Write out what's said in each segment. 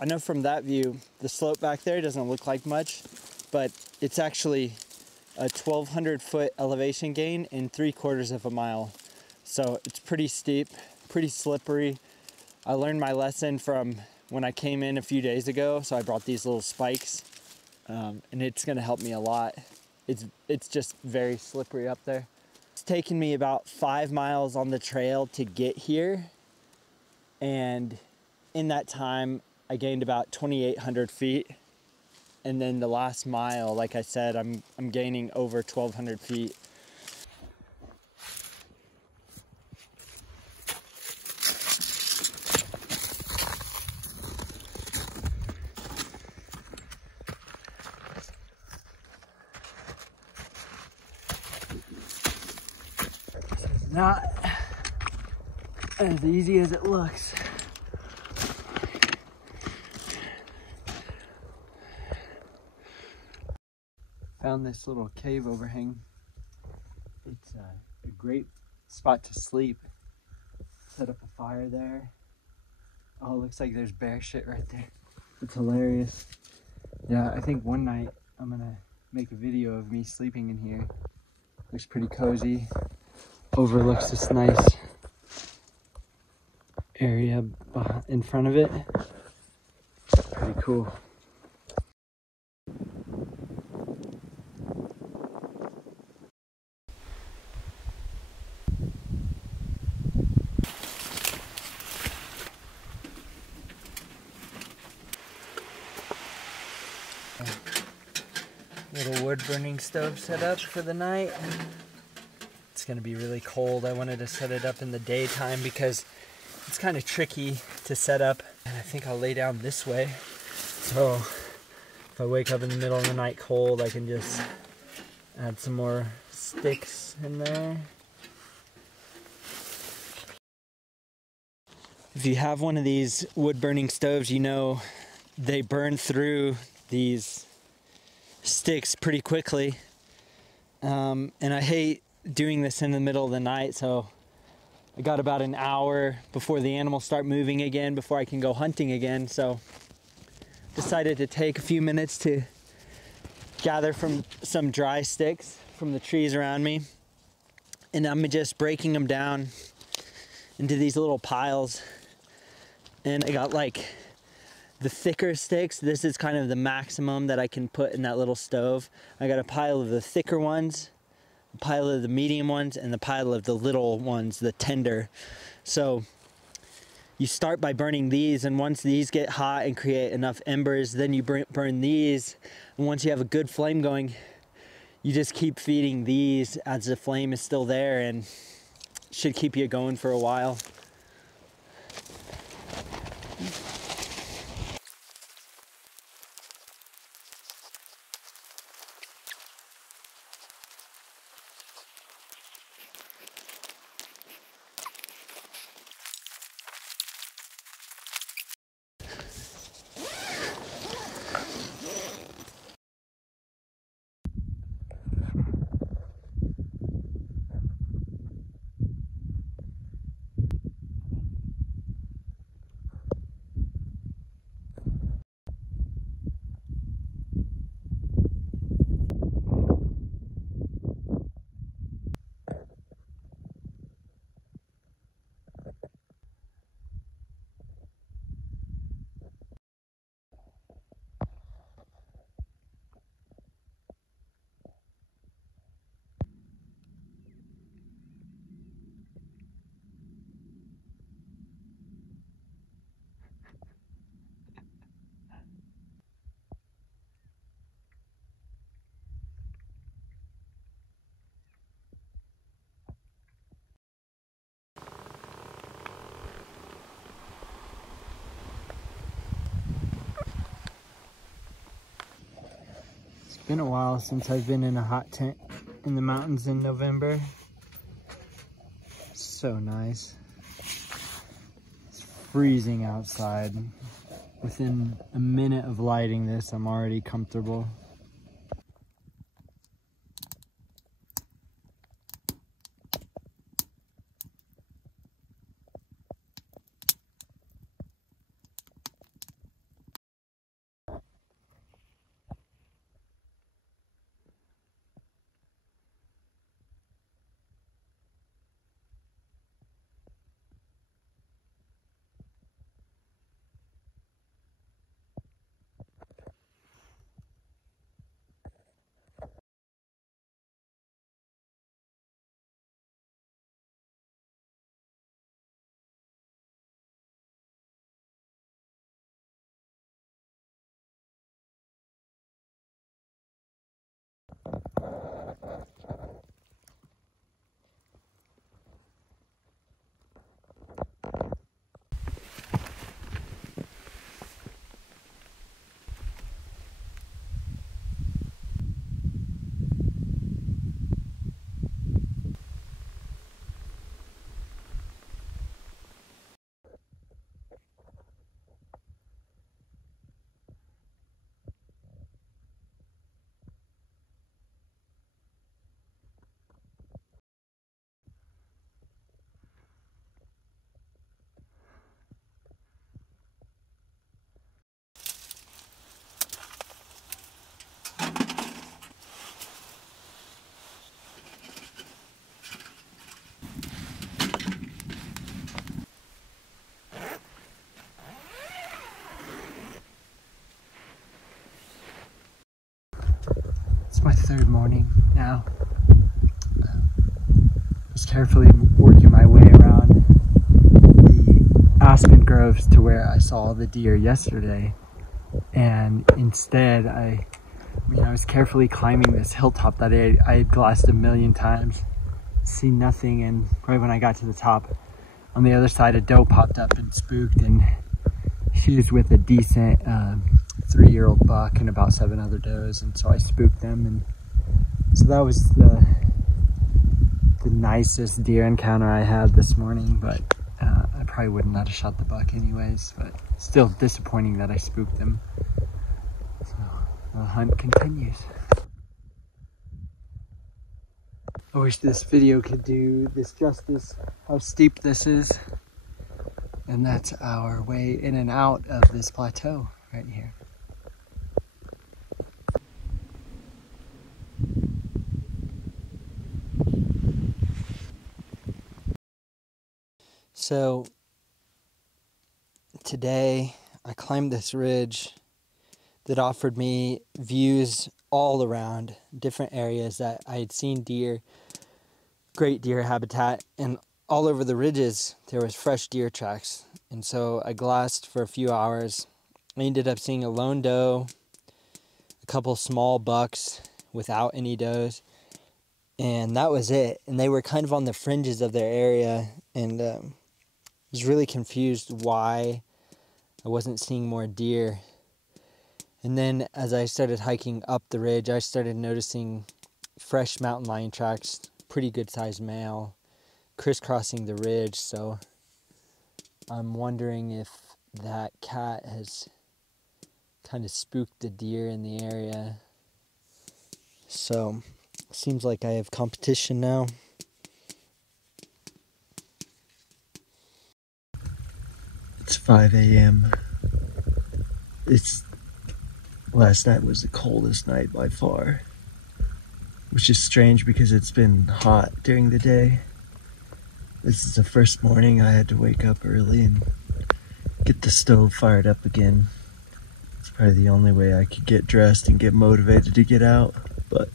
I know from that view, the slope back there doesn't look like much, but it's actually a 1,200 foot elevation gain in 3/4 of a mile. So it's pretty steep, pretty slippery. I learned my lesson from when I came in a few days ago, so I brought these little spikes, and it's gonna help me a lot. It's just very slippery up there. It's taken me about 5 miles on the trail to get here, and in that time, I gained about 2,800 feet. And then the last mile, like I said, I'm gaining over 1,200 feet. It's not as easy as it looks. Found this little cave overhang. It's a great spot to sleep. Set up a fire there. Oh, it looks like there's bear shit right there. It's hilarious. Yeah, I think one night I'm gonna make a video of me sleeping in here. Looks pretty cozy. Overlooks this nice area in front of it. Pretty cool. Little wood burning stove set up for the night. It's gonna be really cold. I wanted to set it up in the daytime because it's kind of tricky to set up. And I think I'll lay down this way. So if I wake up in the middle of the night cold, I can just add some more sticks in there. If you have one of these wood burning stoves, you know they burn through these sticks pretty quickly, and I hate doing this in the middle of the night, so I got about an hour before the animals start moving again, before I can go hunting again. So decided to take a few minutes to gather from some dry sticks from the trees around me, and I'm just breaking them down into these little piles. And I got like the thicker sticks. This is kind of the maximum that I can put in that little stove. I got a pile of the thicker ones, a pile of the medium ones, and the pile of the little ones, the tender. So you start by burning these, and once these get hot and create enough embers, then you burn these. And once you have a good flame going, you just keep feeding these as the flame is still there, and should keep you going for a while. been a while since I've been in a hot tent in the mountains in November. So nice. It's freezing outside. Within a minute of lighting this, I'm already comfortable. It's my third morning now. Just carefully working my way around the aspen groves to where I saw the deer yesterday. And instead, I was carefully climbing this hilltop that I had glassed a million times. See nothing, and right when I got to the top, on the other side, a doe popped up and spooked, and she was with a decent 3-year-old buck and about 7 other does, and so I spooked them, and so that was the nicest deer encounter I had this morning. But I probably wouldn't have shot the buck anyways, but still disappointing that I spooked them. So the hunt continues. I wish this video could do this justice, how steep this is. And that's our way in and out of this plateau right here. So today I climbed this ridge that offered me views all around different areas that I had seen deer, great deer habitat, and all over the ridges there was fresh deer tracks. And so I glassed for a few hours. I ended up seeing a lone doe, a couple small bucks without any does, and that was it. And they were kind of on the fringes of their area, and I was really confused why I wasn't seeing more deer. And then as I started hiking up the ridge, I started noticing fresh mountain lion tracks, pretty good sized male, crisscrossing the ridge. So I'm wondering if that cat has kind of spooked the deer in the area. So seems like I have competition now. It's 5 a.m. Last night was the coldest night by far, which is strange because it's been hot during the day. This is the first morning I had to wake up early and get the stove fired up again. It's probably the only way I could get dressed and get motivated to get out, but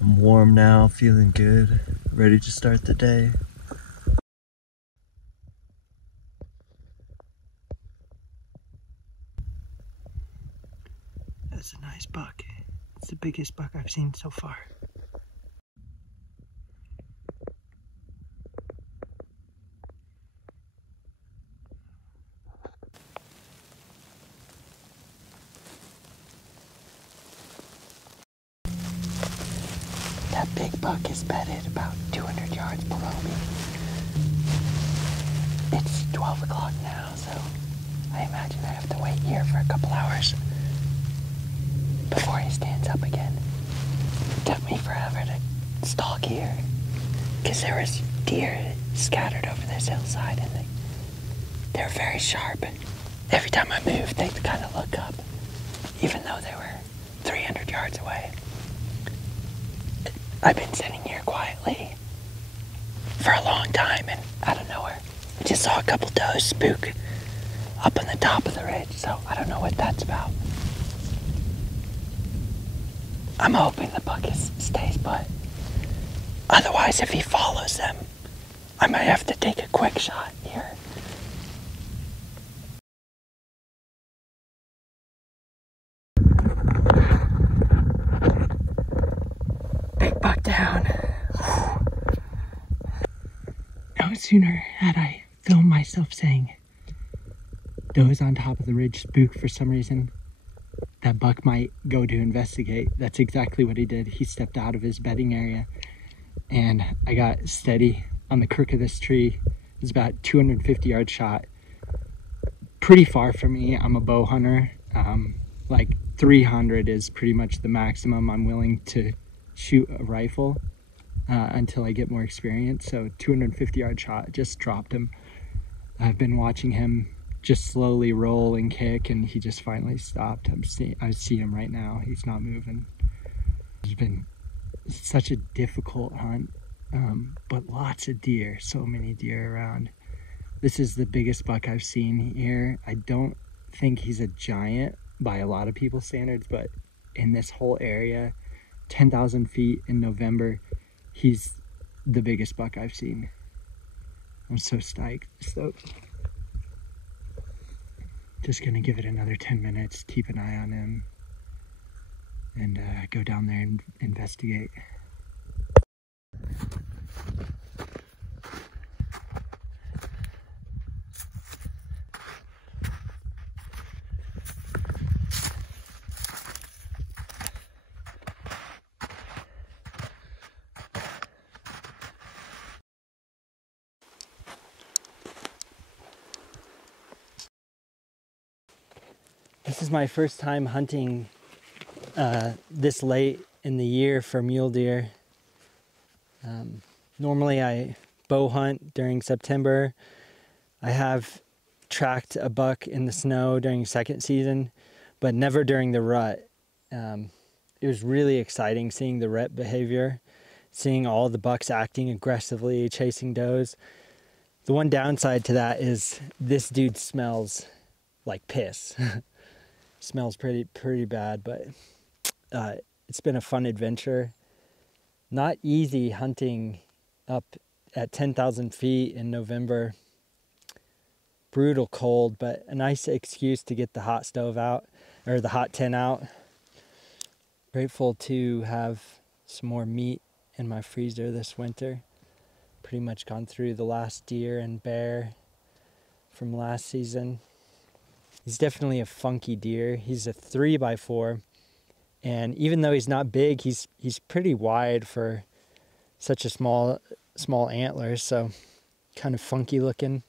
I'm warm now, feeling good, ready to start the day. That's a nice buck. It's the biggest buck I've seen so far. That big buck is bedded about 200 yards below me. It's 12 o'clock now, so I imagine I have to wait here for a couple hours before he stands up again. It took me forever to stalk here because there was deer scattered over this hillside and they're very sharp. Every time I moved, they'd kind of look up, even though they were 300 yards away. I've been sitting here quietly for a long time, and out of nowhere, I just saw a couple does spook up on the top of the ridge, so I don't know what that's about. I'm hoping the buck stays put. Otherwise, if he follows them, I might have to take a quick shot here. Big buck down. No sooner had I filmed myself saying does on top of the ridge spook for some reason, that buck might go to investigate. That's exactly what he did. He stepped out of his bedding area and I got steady on the crook of this tree. It was about 250 yard shot. Pretty far from me. I'm a bow hunter. Like 300 is pretty much the maximum I'm willing to shoot a rifle until I get more experience. So 250 yard shot, just dropped him. I've been watching him just slowly roll and kick, and he just finally stopped. I see him right now. He's not moving. It's been such a difficult hunt, but lots of deer, so many deer around. This is the biggest buck I've seen here. I don't think he's a giant by a lot of people's standards, but in this whole area, 10,000 feet in November, he's the biggest buck I've seen. I'm so stoked. Just gonna give it another 10 minutes, keep an eye on him, and go down there and investigate. This is my first time hunting this late in the year for mule deer. Normally I bow hunt during September. I have tracked a buck in the snow during second season, but never during the rut. It was really exciting seeing the rut behavior, seeing all the bucks acting aggressively, chasing does. The one downside to that is this dude smells like piss. Smells pretty bad, but it's been a fun adventure. Not easy hunting up at 10,000 feet in November. Brutal cold, but a nice excuse to get the hot stove out, or the hot tent out. Grateful to have some more meat in my freezer this winter. Pretty much gone through the last deer and bear from last season. He's definitely a funky deer. He's a 3x4, and even though he's not big, he's pretty wide for such a small antlers, so kind of funky looking.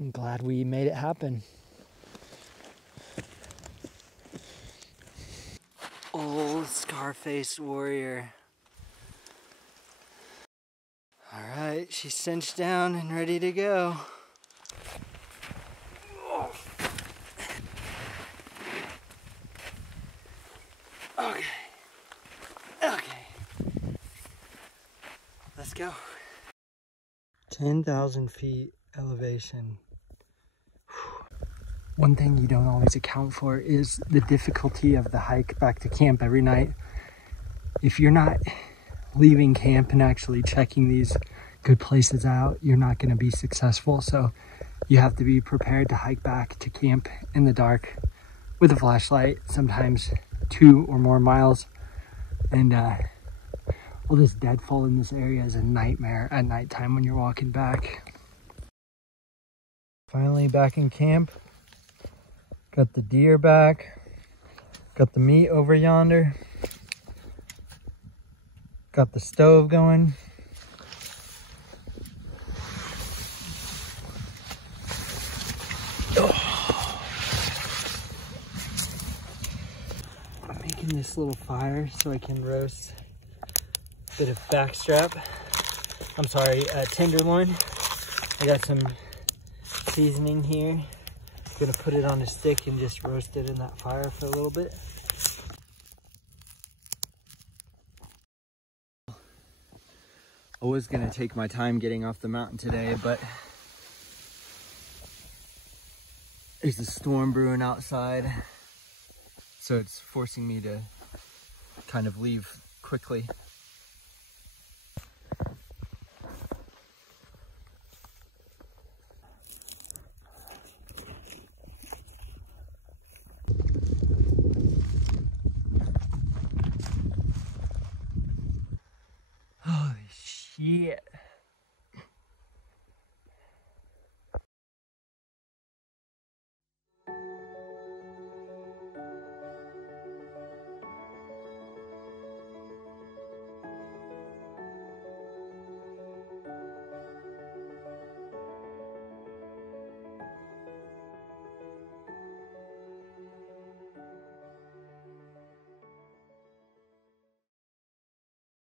I'm glad we made it happen. Old Scarface warrior. All right, she's cinched down and ready to go. Okay. Let's go. 10,000 feet elevation. One thing you don't always account for is the difficulty of the hike back to camp every night. If you're not leaving camp and actually checking these good places out, you're not going to be successful. So you have to be prepared to hike back to camp in the dark with a flashlight, sometimes 2 or more miles. And all this deadfall in this area is a nightmare at nighttime when you're walking back. Finally back in camp. Got the deer back. Got the meat over yonder. Got the stove going. I'm making this little fire so I can roast a bit of backstrap. I'm sorry, tenderloin. I got some seasoning here. Gonna put it on a stick and just roast it in that fire for a little bit. I was gonna take my time getting off the mountain today, but there's a storm brewing outside, so it's forcing me to kind of leave quickly.